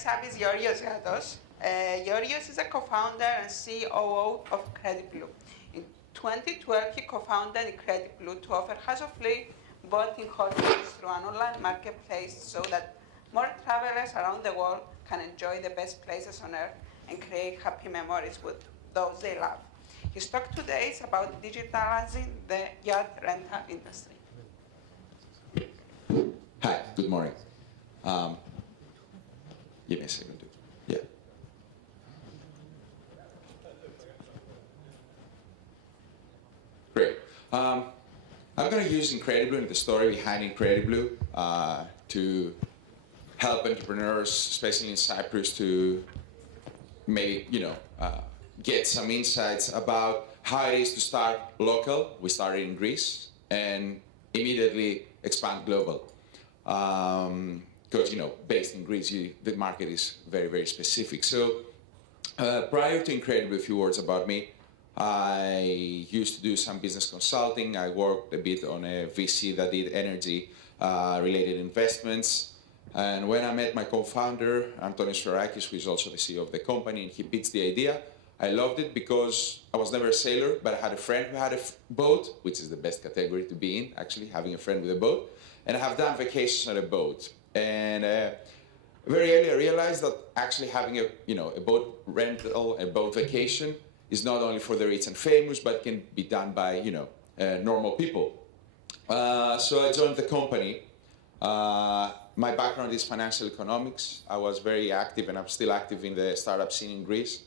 next up is Georgios Gatos. Georgios is a co-founder and COO of Incrediblue. In 2012, he co-founded Incrediblue to offer hassle-free boating holidays through an online marketplace so that more travelers around the world can enjoy the best places on earth and create happy memories with those they love. His talk today is about digitalizing the yacht rental industry. Hi, good morning. Give me a second. Yeah. Great. I'm going to use Incrediblue and the story behind Incrediblue to help entrepreneurs, especially in Cyprus, to maybe get some insights about how it is to start local. We started in Greece and immediately expand global. Because based in Greece, the market is very, very specific. So prior to Incrediblue, a few words about me. I used to do some business consulting. I worked a bit on a VC that did energy-related investments. And when I met my co-founder, Antonis Ferakis, who is also the CEO of the company, and he pitched the idea, I loved it because I was never a sailor, but I had a friend who had a boat, which is the best category to be in, actually, having a friend with a boat. And I have done vacations on a boat. And very early I realized that actually having a boat rental, a boat vacation, is not only for the rich and famous, but can be done by normal people. So I joined the company. My background is financial economics. I was very active, and I'm still active in the startup scene in Greece.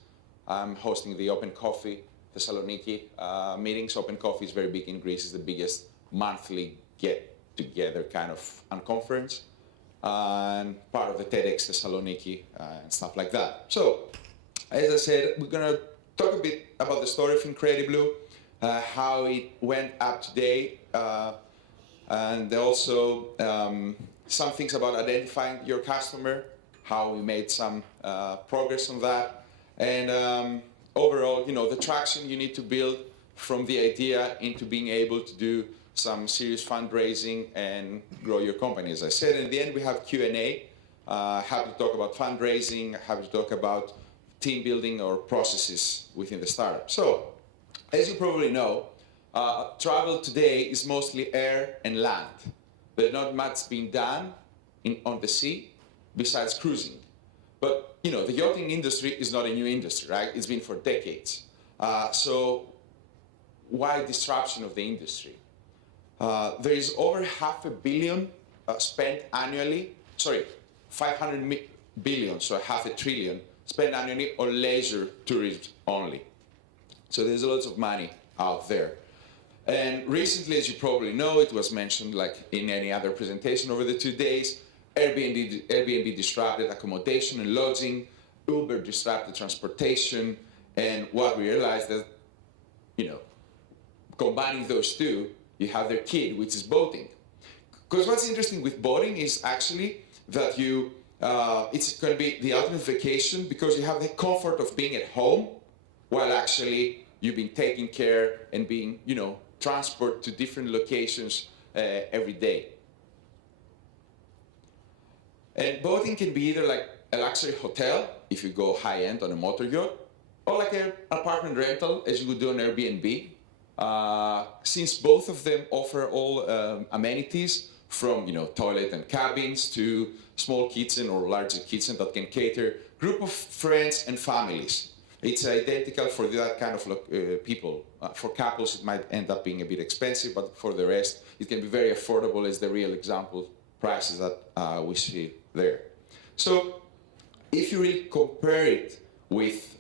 I'm hosting the Open Coffee Thessaloniki meetings. Open Coffee is very big in Greece. It's the biggest monthly get-together kind of conference, and part of the TEDx Thessaloniki and stuff like that. So, as I said, we're going to talk a bit about the story of Incrediblue, how it went up to date, and also some things about identifying your customer, how we made some progress on that, and overall, the traction you need to build from the idea into being able to do some serious fundraising and grow your company. As I said, in the end, we have Q&A. Happy to talk about fundraising, happy to talk about team building or processes within the startup. So, as you probably know, travel today is mostly air and land. There's not much being done on the sea besides cruising. But the yachting industry is not a new industry, right? It's been for decades. So why disruption of the industry? There is over $500 billion spent annually, 500 billion, so $500 billion spent annually on leisure tourism only. So there's lots of money out there. And recently, as you probably know, it was mentioned like in any other presentation over the 2 days, Airbnb disrupted accommodation and lodging, Uber disrupted transportation, and what we realized that, combining those two, you have their kid, which is boating. Because what's interesting with boating is actually that it's going to be the ultimate vacation because you have the comfort of being at home while actually you've been taking care and being, transport to different locations every day. And boating can be either like a luxury hotel, if you go high-end on a motor yacht, or like an apartment rental, as you would do on Airbnb. Since both of them offer all amenities, from toilet and cabins to small kitchen or larger kitchen that can cater group of friends and families. It's identical for that kind of people. For couples, it might end up being a bit expensive, but for the rest, it can be very affordable as the real example prices that we see there. So if you really compare it with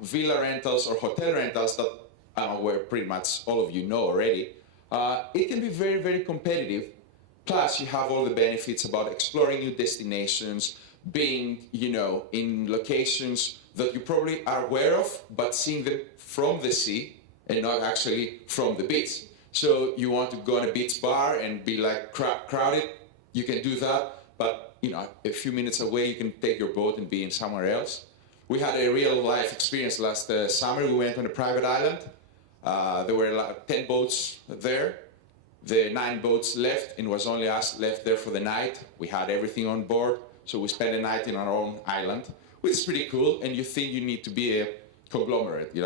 villa rentals or hotel rentals that where pretty much all of you know already, it can be very, very competitive. Plus, you have all the benefits about exploring new destinations, being, in locations that you probably are aware of, but seeing them from the sea and not actually from the beach. So you want to go on a beach bar and be like crowded, you can do that, but a few minutes away you can take your boat and be in somewhere else. We had a real life experience last summer. We went on a private island. There were like 10 boats there. The 9 boats left, and it was only us left there for the night. We had everything on board. So we spend a night in our own island, which is pretty cool. And you think you need to be a conglomerate,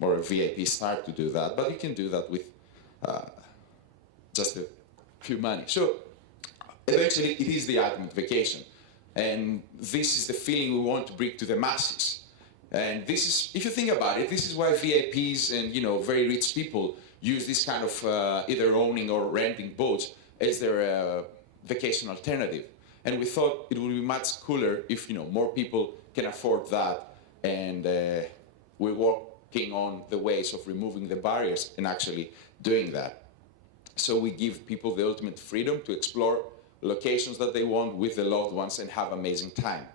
or a VIP star to do that. But you can do that with just a few money. So eventually, it is the ultimate vacation. And this is the feeling we want to bring to the masses. And this is, if you think about it, this is why VIPs and very rich people use this kind of either owning or renting boats as their vacation alternative. And we thought it would be much cooler if more people can afford that, and we're working on the ways of removing the barriers and actually doing that. So we give people the ultimate freedom to explore locations that they want with their loved ones and have amazing time.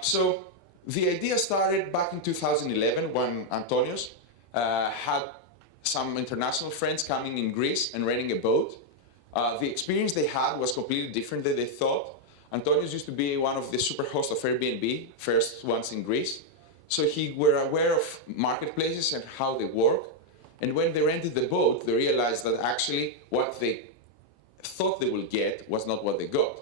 So the idea started back in 2011 when Antonios had some international friends coming in Greece and renting a boat. The experience they had was completely different than they thought. Antonios used to be one of the super hosts of Airbnb, first ones in Greece. So he were aware of marketplaces and how they work. And when they rented the boat, they realized that actually what they thought they would get was not what they got.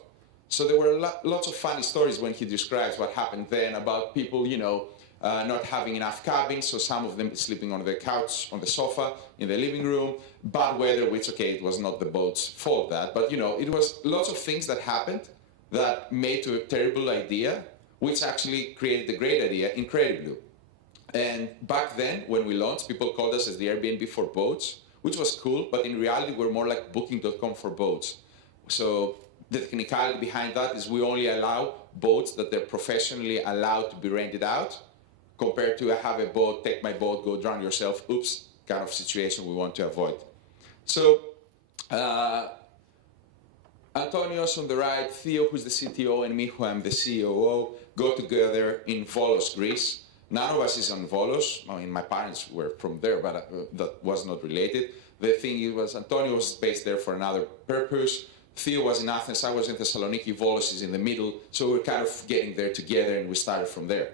So there were lots of funny stories when he describes what happened then about people, not having enough cabins, so some of them sleeping on the couch, on the sofa, in the living room, bad weather, which, okay, it was not the boat's fault that, but, it was lots of things that happened that made to a terrible idea, which actually created the great idea, Incrediblue. And back then, when we launched, people called us as the Airbnb for boats, which was cool, but in reality, we're more like booking.com for boats. So the technicality behind that is we only allow boats that they're professionally allowed to be rented out, compared to have a boat, take my boat, go drown yourself, oops, kind of situation we want to avoid. So Antonios on the right, Theo, who's the CTO, and me, who I'm the COO, go together in Volos, Greece. None of us is on Volos. I mean, my parents were from there, but that was not related. The thing was, Antonio was based there for another purpose. Theo was in Athens, I was in Thessaloniki, Volos is in the middle. So we're kind of getting there together, and we started from there.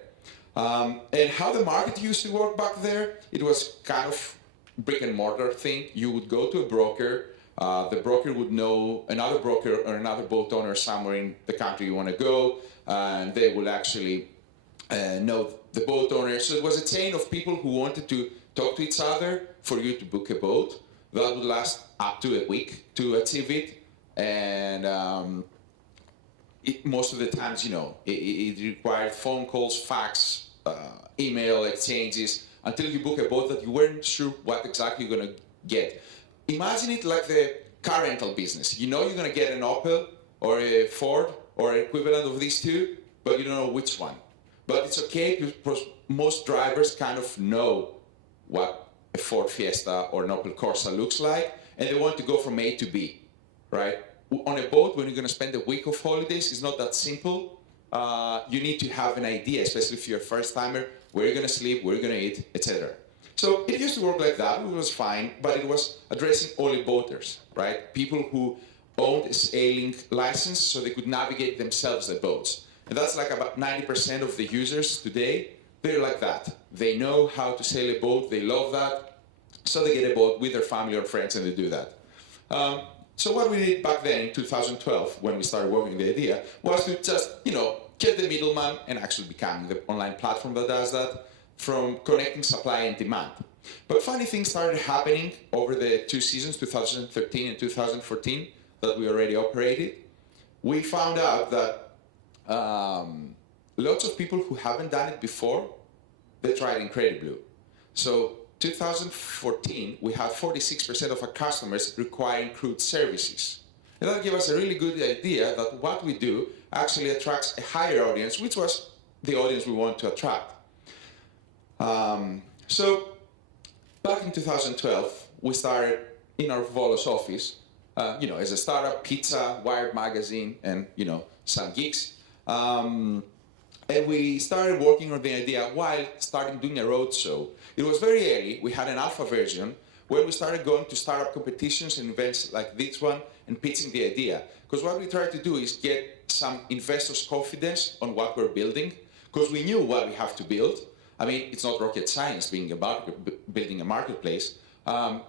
And how the market used to work back there, it was kind of brick and mortar thing. You would go to a broker, the broker would know another broker or another boat owner somewhere in the country you want to go, and they will actually know the boat owner. So it was a chain of people who wanted to talk to each other for you to book a boat. That would last up to a week to achieve it. And most of the times, it required phone calls, fax, email exchanges, until you book a boat that you weren't sure what exactly you're going to get. Imagine it like the car rental business. You know you're going to get an Opel or a Ford or equivalent of these two, but you don't know which one. But it's okay because most drivers kind of know what a Ford Fiesta or an Opel Corsa looks like, and they want to go from A to B, right? On a boat, when you're going to spend a week of holidays, it's not that simple. You need to have an idea, especially if you're a first-timer, where you're going to sleep, where you're going to eat, etc. So it used to work like that. It was fine, but it was addressing only boaters, right? People who owned a sailing license so they could navigate themselves the boats. And that's like about 90% of the users today. They're like that. They know how to sail a boat. They love that. So they get a boat with their family or friends, and they do that. So what we did back then in 2012, when we started working the idea, was to just, get the middleman and actually become the online platform that does that, from connecting supply and demand. But funny things started happening over the 2 seasons, 2013 and 2014, that we already operated. We found out that lots of people who haven't done it before, they tried Incrediblue. So 2014, we had 46% of our customers requiring crude services. And that gave us a really good idea that what we do actually attracts a higher audience, which was the audience we want to attract. So back in 2012, we started in our Volos office, as a startup, pizza, Wired magazine, and, some gigs. And we started working on the idea while starting doing a roadshow. It was very early. We had an alpha version where we started going to startup competitions and events like this one and pitching the idea. Because what we tried to do is get some investors' confidence on what we're building, because we knew what we have to build. I mean, it's not rocket science being about building a marketplace. And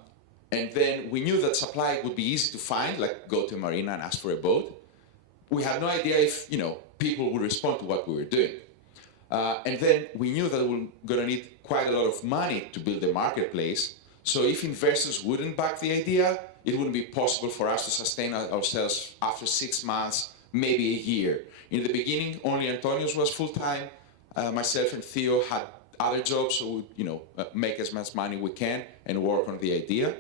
then we knew that supply would be easy to find, like go to a marina and ask for a boat. we had no idea if, people would respond to what we were doing. And then we knew that we were going to need quite a lot of money to build the marketplace. So if investors wouldn't back the idea, it wouldn't be possible for us to sustain ourselves after 6 months, maybe a year. In the beginning, only Antonios was full-time. Myself and Theo had other jobs, so we, make as much money we can and work on the idea.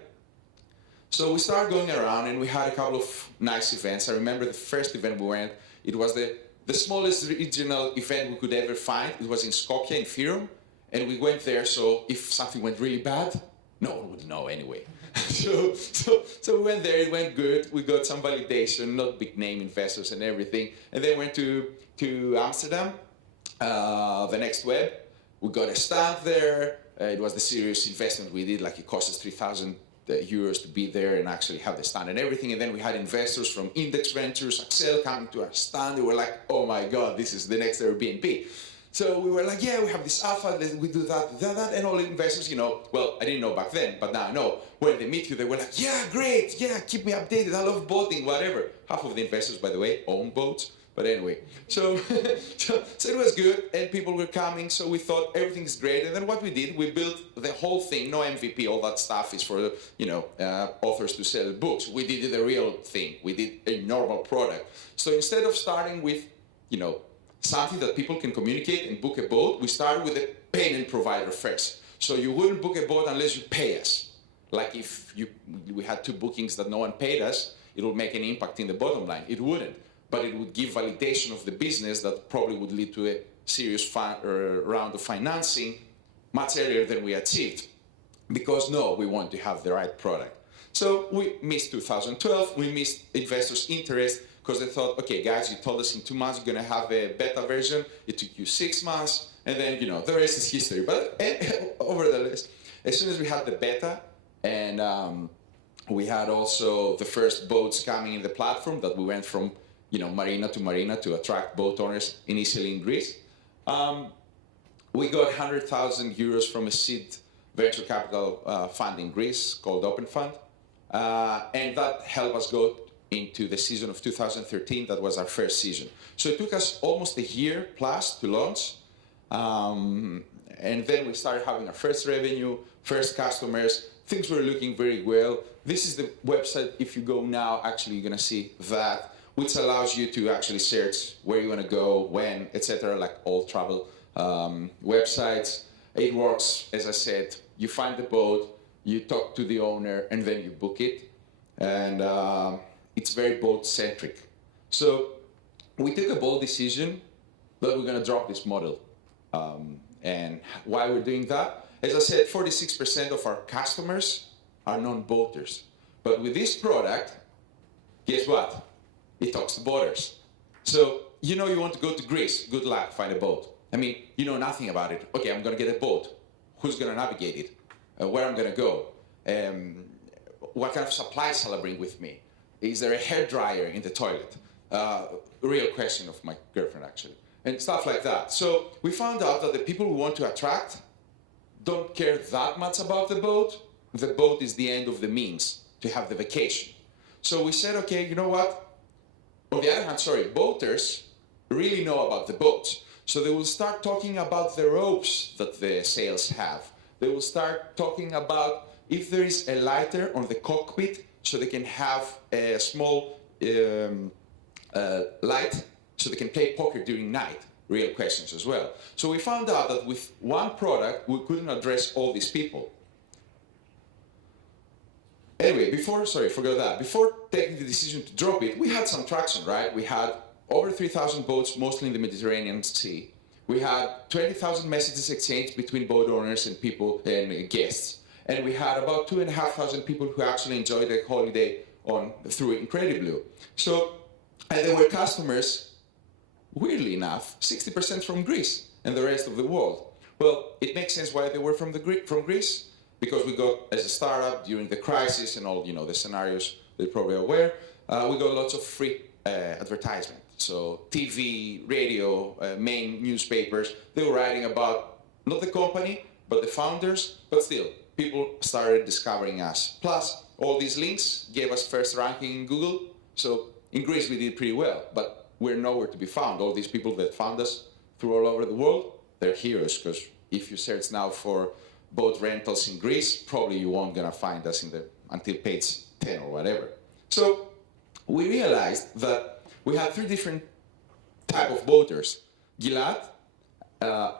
So we started going around, and we had a couple of nice events. I remember the first event we went, it was the smallest regional event we could ever find. It was in Skopje, in Fyrom, and we went there, so if something went really bad, no one would know anyway. so we went there, it went good. We got some validation, not big name investors and everything. And then went to Amsterdam, the Next Web. We got a stand there. It was the serious investment we did, like it cost us 3,000 euros to be there and actually have the stand and everything. And then we had investors from Index Ventures, Accel coming to our stand. They were like, oh my God, this is the next Airbnb. So we were like, yeah, we have this alpha, we do that, and all the investors, well, I didn't know back then, but now I know. When they meet you, they were like, yeah, great, yeah, keep me updated, I love boating, whatever. Half of the investors, by the way, own boats. But anyway, so it was good, and people were coming, so we thought everything's great. And then what we did, we built the whole thing, no MVP, all that stuff is for, authors to sell books. We did the real thing. We did a normal product. So instead of starting with, something that people can communicate and book a boat, we started with a payment provider first. So you wouldn't book a boat unless you pay us. Like if we had 2 bookings that no one paid us, it would make an impact in the bottom line. It wouldn't. But it would give validation of the business that probably would lead to a serious round of financing much earlier than we achieved. Because we want to have the right product. So we missed 2012, we missed investors' interest because they thought, okay, guys, you told us in 2 months you're going to have a beta version. It took you 6 months, and then, the rest is history. But over the list, as soon as we had the beta, and we had also the first boats coming in the platform that we went from marina to attract boat owners initially in Greece. We got 100,000 euros from a seed venture capital fund in Greece called Open Fund. And that helped us go into the season of 2013. That was our first season. So it took us almost a year plus to launch. And then we started having our first revenue, first customers. Things were looking very well. This is the website. If you go now, actually, you're going to see that, which allows you to actually search where you want to go, when, etc., like all travel websites. It works, as I said, you find the boat, you talk to the owner, and then you book it. And it's very boat-centric. So we took a bold decision that we're going to drop this model. And why we're doing that? As I said, 46% of our customers are non-boaters. But with this product, guess what? It talks to boaters. So, you want to go to Greece. Good luck, find a boat. I mean, you know nothing about it. Okay, I'm going to get a boat. Who's going to navigate it? Where I'm going to go? What kind of supplies shall I bring with me? Is there a hairdryer in the toilet? Real question of my girlfriend, actually. And stuff like that. So we found out that the people we want to attract don't care that much about the boat. The boat is the end of the means to have the vacation. So we said, okay, you know what? On the other hand, boaters really know about the boats. So they will start talking about the ropes that the sails have. They will start talking about if there is a lighter on the cockpit so they can have a small light so they can play poker during night. Real questions as well. So we found out that with one product, we couldn't address all these people. Anyway, before taking the decision to drop it, we had some traction, right? We had over 3,000 boats, mostly in the Mediterranean Sea. We had 20,000 messages exchanged between boat owners and people and guests. And we had about 2,500 people who actually enjoyed their holiday through Incrediblue. So, and there were customers, weirdly enough, 60% from Greece and the rest of the world. Well, it makes sense why they were from Greece. Because we got, as a startup, during the crisis and all, the scenarios that you're probably aware, we got lots of free advertisement. So TV, radio, main newspapers, they were writing about, not the company, but the founders, but still, people started discovering us. Plus, all these links gave us first ranking in Google, so in Greece we did pretty well, but we're nowhere to be found. All these people that found us through all over the world, they're heroes, because if you search now for boat rentals in Greece, probably you won't gonna find us until page 10 or whatever. So we realized that we had three different type of boaters. Gilad,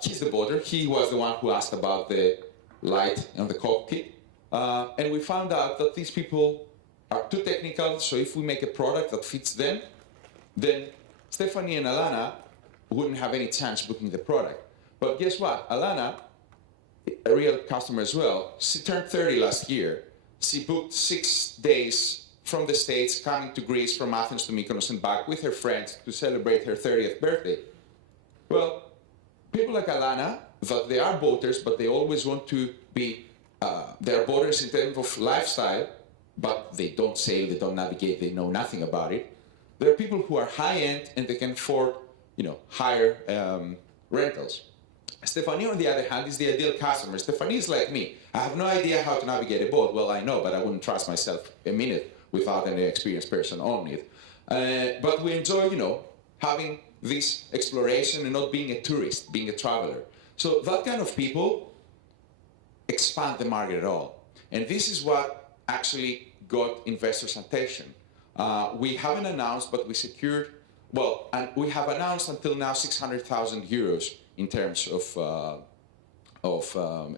he's the boater. He was the one who asked about the light on the cockpit. And we found out that these people are too technical, so if we make a product that fits them, then Stephanie and Alana wouldn't have any chance booking the product. But guess what? Alana, a real customer as well, she turned 30 last year. She booked 6 days from the States, coming to Greece from Athens to Mykonos and back with her friends to celebrate her 30th birthday. Well, people like Alana, that they are boaters, but they always want to be, they're boaters in terms of lifestyle, but they don't sail, they don't navigate, they know nothing about it. There are people who are high-end and they can afford, higher rentals. Stephanie, on the other hand, is the ideal customer. Stephanie is like me. I have no idea how to navigate a boat. Well, I know, but I wouldn't trust myself a minute without an experienced person on it. But we enjoy, having this exploration and not being a tourist, being a traveler. So that kind of people expand the market at all. And this is what actually got investors' attention. We haven't announced, but we secured, and we have announced until now 600,000 euros in terms of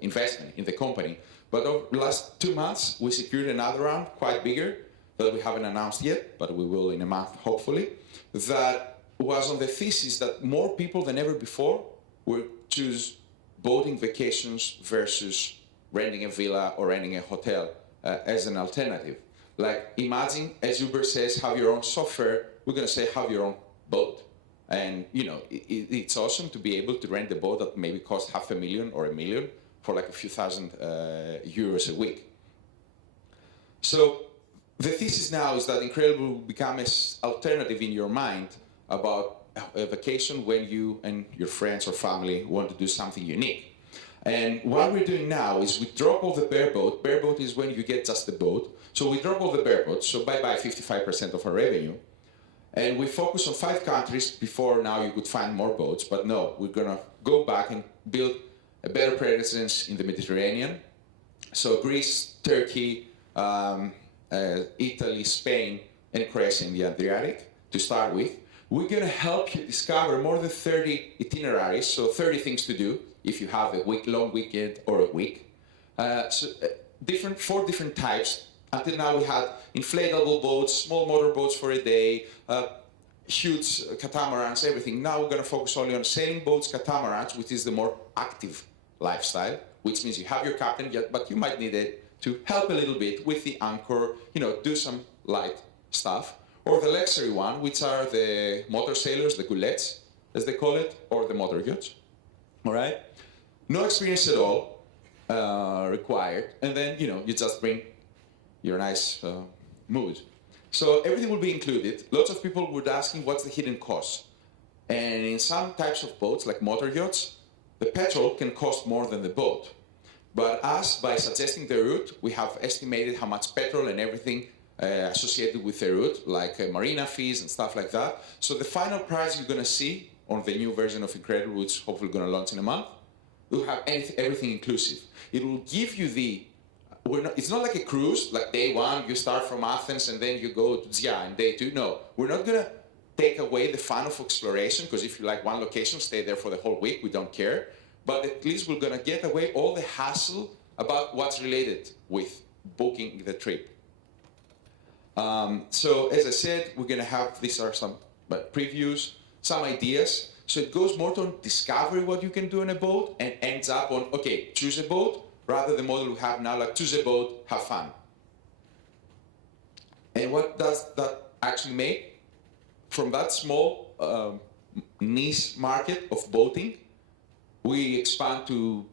investment in the company. But over the last 2 months, we secured another round, quite bigger, that we haven't announced yet, but we will in a month, hopefully, that was on the thesis that more people than ever before will choose boating vacations versus renting a villa or renting a hotel as an alternative. Like, imagine, as Uber says, have your own software, we're going to say have your own boat. And, it's awesome to be able to rent a boat that maybe costs $500,000 or $1 million for like a few thousand euros a week. So the thesis now is that Incrediblue will become an alternative in your mind about a vacation when you and your friends or family want to do something unique. And what we're doing now is we drop all the bareboat. Bareboat is when you get just the boat. So we drop all the bareboats, so bye-bye 55% of our revenue. And we focus on 5 countries. Before now you could find more boats, but no, we're gonna go back and build a better presence in the Mediterranean. So Greece, Turkey, Italy, Spain, and Croatia in the Adriatic to start with. We're gonna help you discover more than 30 itineraries, so 30 things to do if you have a long weekend or a week. 4 different types. Until now we had inflatable boats, small motor boats for a day, huge catamarans, everything. Now we're going to focus only on sailing boats, catamarans, which is the more active lifestyle, which means you have your captain, but you might need it to help a little bit with the anchor, do some light stuff. Or the luxury one, which are the motor sailors, the goulettes, as they call it, or the motor yachts. All right? No experience at all required. And then, you just bring your nice mood. So everything will be included. Lots of people were asking what's the hidden cost. And in some types of boats, like motor yachts, the petrol can cost more than the boat. But us, by suggesting the route, we have estimated how much petrol and everything associated with the route, like marina fees and stuff like that. So the final price you're going to see on the new version of Incrediblue, which hopefully going to launch in a month, will have everything inclusive. It will give you it's not like a cruise, like day 1, you start from Athens and then you go to Zia, and day 2, no. We're not going to take away the fun of exploration, because if you like one location, stay there for the whole week, we don't care. But at least we're going to get away all the hassle about what's related with booking the trip. So as I said, we're going to have, these are some previews, some ideas. So it goes more to discovery what you can do on a boat, and ends up on, okay, choose a boat, rather the model we have now, like choose a boat, have fun. And what does that actually make? From that small niche market of boating, we expand to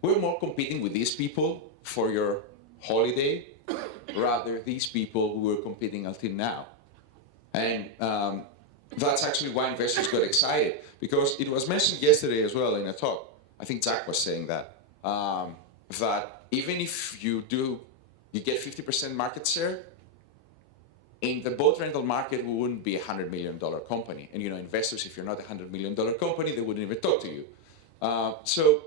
we're more competing with these people for your holiday, rather these people who were competing until now. And that's actually why investors got excited, because it was mentioned yesterday as well in a talk. I think Jack was saying that even if you get 50% market share, in the boat rental market, we wouldn't be $100 million company. And investors, if you're not a $100 million company, they wouldn't even talk to you. So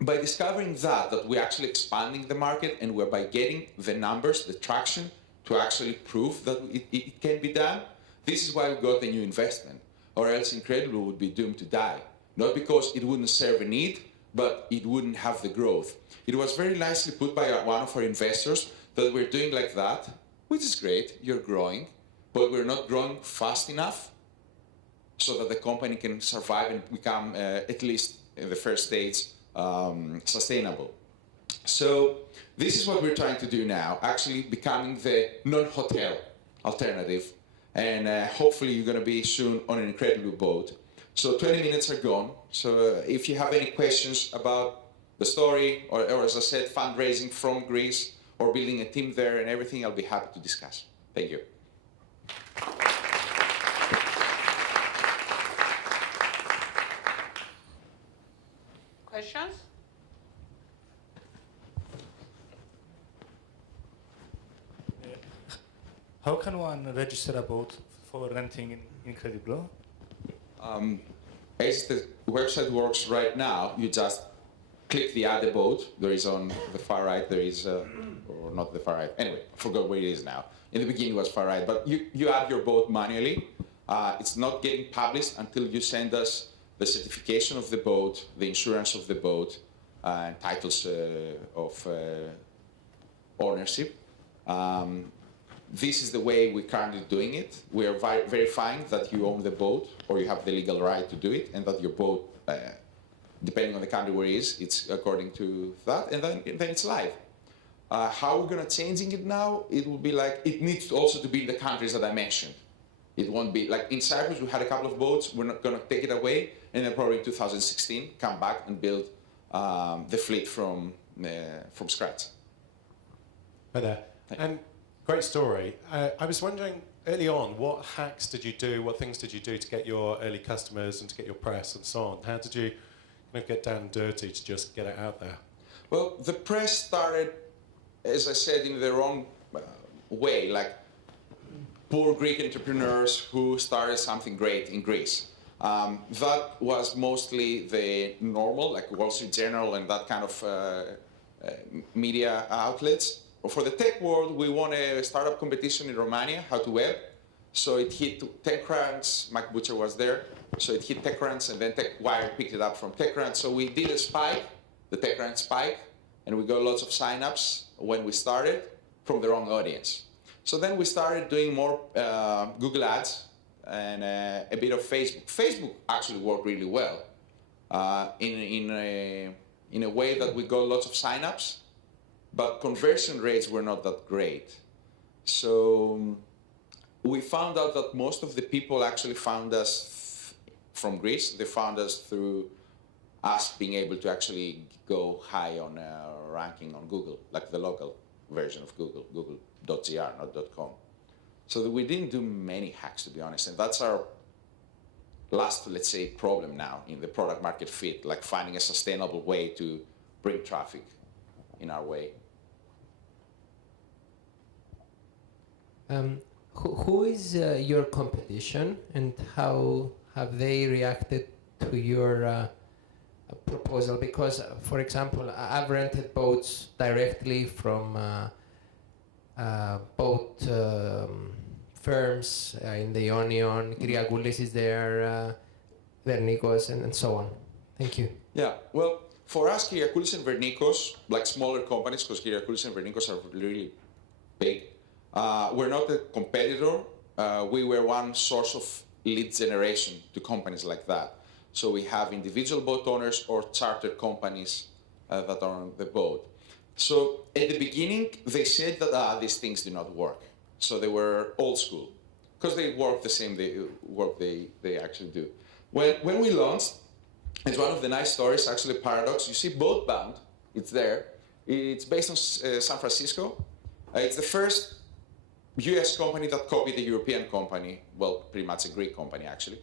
by discovering that we're actually expanding the market, and we're by getting the numbers, the traction, to actually prove that it can be done, this is why we got the new investment. Or else Incrediblue would be doomed to die. Not because it wouldn't serve a need, but it wouldn't have the growth. It was very nicely put by one of our investors that we're doing like that, which is great, you're growing, but we're not growing fast enough so that the company can survive and become, at least in the first stage, sustainable. So this is what we're trying to do now, actually becoming the non-hotel alternative. And hopefully you're going to be soon on an Incrediblue boat. So 20 minutes are gone. So if you have any questions about the story, or as I said, fundraising from Greece, or building a team there and everything, I'll be happy to discuss. Thank you. Questions? How can one register a boat for renting in Incrediblue? As the website works right now, you just click the add a boat. There is on the far right, there is, or not the far right, anyway, I forgot where it is now. In the beginning it was far right, but you add your boat manually. It's not getting published until you send us the certification of the boat, the insurance of the boat, and titles of ownership. This is the way we're currently doing it. We are verifying that you own the boat, or you have the legal right to do it, and that your boat, depending on the country where it is, it's according to that, and then it's live. How we're going to changing it now? It will be like, it needs also to be in the countries that I mentioned. It won't be, like in Cyprus, we had a couple of boats, we're not going to take it away, and then probably in 2016, come back and build the fleet from scratch. Hi there. Great story. I was wondering, early on, what hacks did you do, what things did you do to get your early customers and to get your press and so on? How did you kind of get down and dirty to just get it out there? Well, the press started, as I said, in the wrong way, like poor Greek entrepreneurs who started something great in Greece. That was mostly the normal, like Wall Street Journal and that kind of media outlets. For the tech world, we won a startup competition in Romania, How to Web. So it hit TechCrunch, Mike Butcher was there. So it hit TechCrunch, and then TechWire picked it up from TechCrunch. So we did a spike, the TechCrunch spike, and we got lots of signups when we started from the wrong audience. So then we started doing more Google Ads and a bit of Facebook. Facebook actually worked really well in a way that we got lots of signups, but conversion rates were not that great. So we found out that most of the people actually found us from Greece. They found us through us being able to actually go high on ranking on Google, like the local version of Google, google.gr, not .com. So we didn't do many hacks, to be honest, and that's our last, let's say, problem now in the product market fit, like finding a sustainable way to bring traffic in our way. Who is your competition, and how have they reacted to your proposal? Because, for example, I've rented boats directly from boat firms in the Ionian. Kyriakoulis is there, Vernikos, and so on. Thank you. Yeah, well, for us, Kyriakoulis and Vernikos, like smaller companies, because Kyriakoulis and Vernikos are really big, we're not a competitor. We were one source of lead generation to companies like that. So we have individual boat owners or chartered companies that are on the boat. So at the beginning, they said that these things do not work. So they were old school, because they work the same work they actually do. When we launched, it's one of the nice stories, actually Paradox. You see Boatbound, it's there. It's based on San Francisco. It's the first US company that copied the European company, well, pretty much a Greek company actually,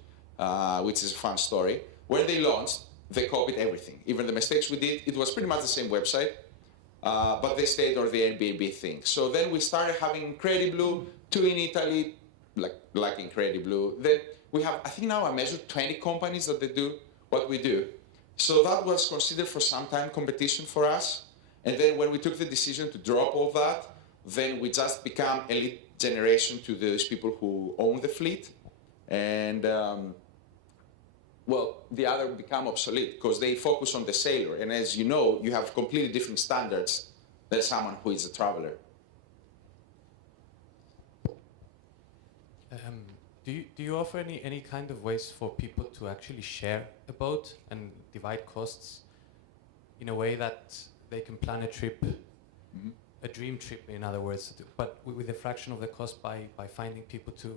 which is a fun story. When they launched, they copied everything. Even the mistakes we did, it was pretty much the same website, but they stayed on the Airbnb thing. So then we started having Incrediblue, two in Italy, like Incrediblue. Then we have, I think now I measured 20 companies that they do what we do. So that was considered for some time competition for us. And then when we took the decision to drop all that, then we just become elite generation to those people who own the fleet. And well, the other become obsolete because they focus on the sailor. And as you know, you have completely different standards than someone who is a traveler. Do you offer any kind of ways for people to actually share a boat and divide costs in a way that they can plan a trip, a dream trip, in other words, but with a fraction of the cost by finding people to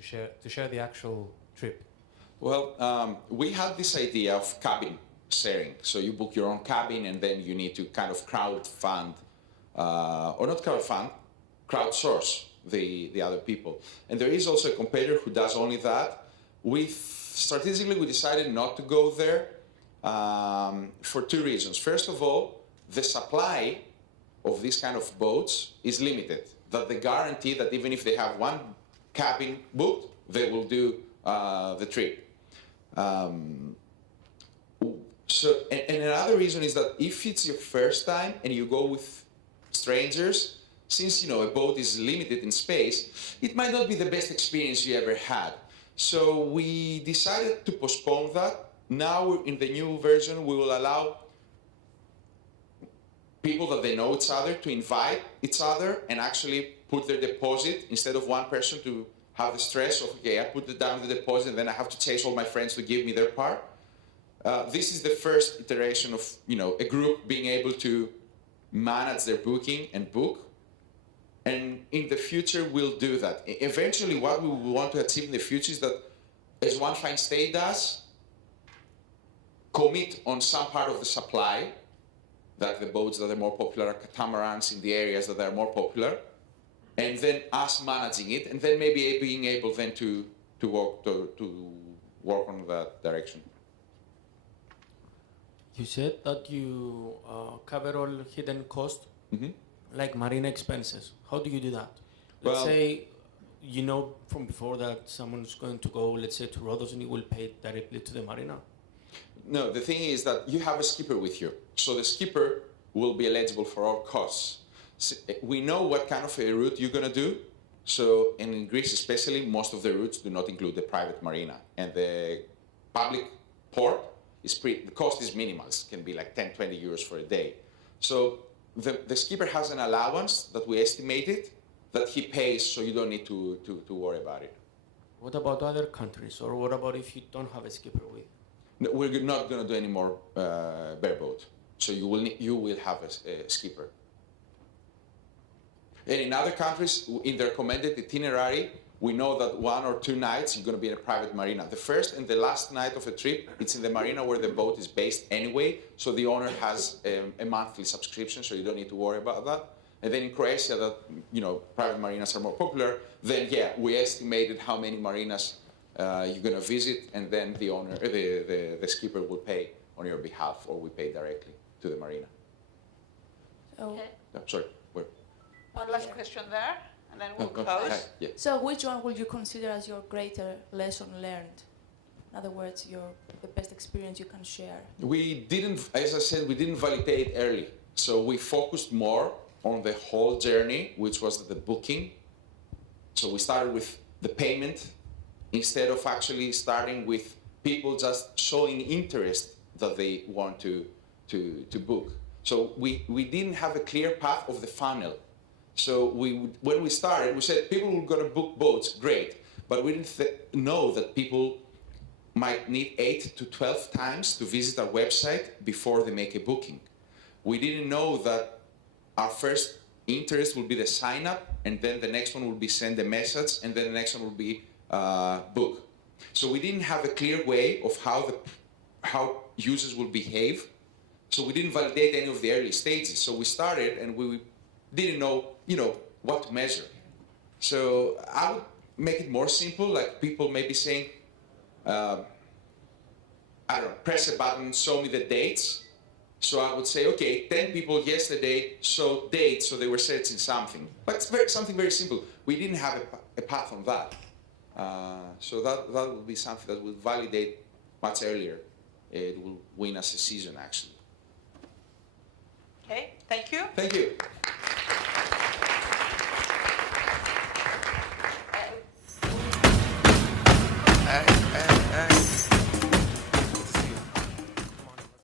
share the actual trip? Well, we had this idea of cabin sharing. So you book your own cabin and then you need to kind of crowdfund, or not crowdfund, crowdsource the other people. And there is also a competitor who does only that. Strategically, we decided not to go there for two reasons. First of all, the supply of these kind of boats is limited. That they guarantee that even if they have one cabin booked, they will do the trip. So, and another reason is that if it's your first time and you go with strangers, since a boat is limited in space, it might not be the best experience you ever had. So we decided to postpone that. Now in the new version, we will allow people that they know each other to invite each other and actually put their deposit instead of one person to have the stress of, okay, I put down the deposit and then I have to chase all my friends to give me their part. This is the first iteration of a group being able to manage their booking and book. And in the future, we'll do that. Eventually, what we want to achieve in the future is that, as One Fine Stay does, commit on some part of the supply, like the boats that are more popular, catamarans in the areas that are more popular, and then us managing it, and then maybe being able then to work on that direction. You said that you cover all hidden costs, like marina expenses. How do you do that? Let's say you know from before that someone's going to go, let's say, to Rhodos, and you will pay directly to the marina. No, the thing is that you have a skipper with you. So the skipper will be eligible for all costs. So we know what kind of a route you're going to do. So in Greece especially, most of the routes do not include the private marina. And the public port, the cost is minimal. It can be like 10, 20 euros for a day. So the skipper has an allowance that we estimated that he pays, so you don't need to worry about it. What about other countries? Or what about if you don't have a skipper with? No, we're not going to do any more bareboat. So you will have a skipper. And in other countries, in the recommended itinerary, we know that 1 or 2 nights you're going to be in a private marina. The first and the last night of a trip, it's in the marina where the boat is based anyway, so the owner has a monthly subscription, so you don't need to worry about that. And then in Croatia, that private marinas are more popular, then we estimated how many marinas you're going to visit, and then the owner, the skipper will pay on your behalf, or we pay directly to the marina. So, Sorry. One last question there, and then we'll close. Yeah. so which one would you consider as your greater lesson learned? In other words, the best experience you can share? We didn't, as I said, we didn't validate early. So we focused more on the whole journey, which was the booking. So we started with the payment instead of actually starting with people just showing interest that they want to book. So we didn't have a clear path of the funnel. So when we started, we said people were going to book boats, great, but we didn't know that people might need 8 to 12 times to visit our website before they make a booking. We didn't know that our first interest will be the sign up, and then the next one will be send a message, and then the next one will be book. So we didn't have a clear way of how users will behave. So we didn't validate any of the early stages. So we started and we didn't know, what to measure. So I would make it more simple, like people maybe saying, I don't know, press a button, show me the dates, So I would say, okay, 10 people yesterday saw dates, so they were searching something. But it's something very simple. We didn't have a path on that. So that would be something that will validate much earlier. It will win us a season, actually. Okay, thank you. Thank you.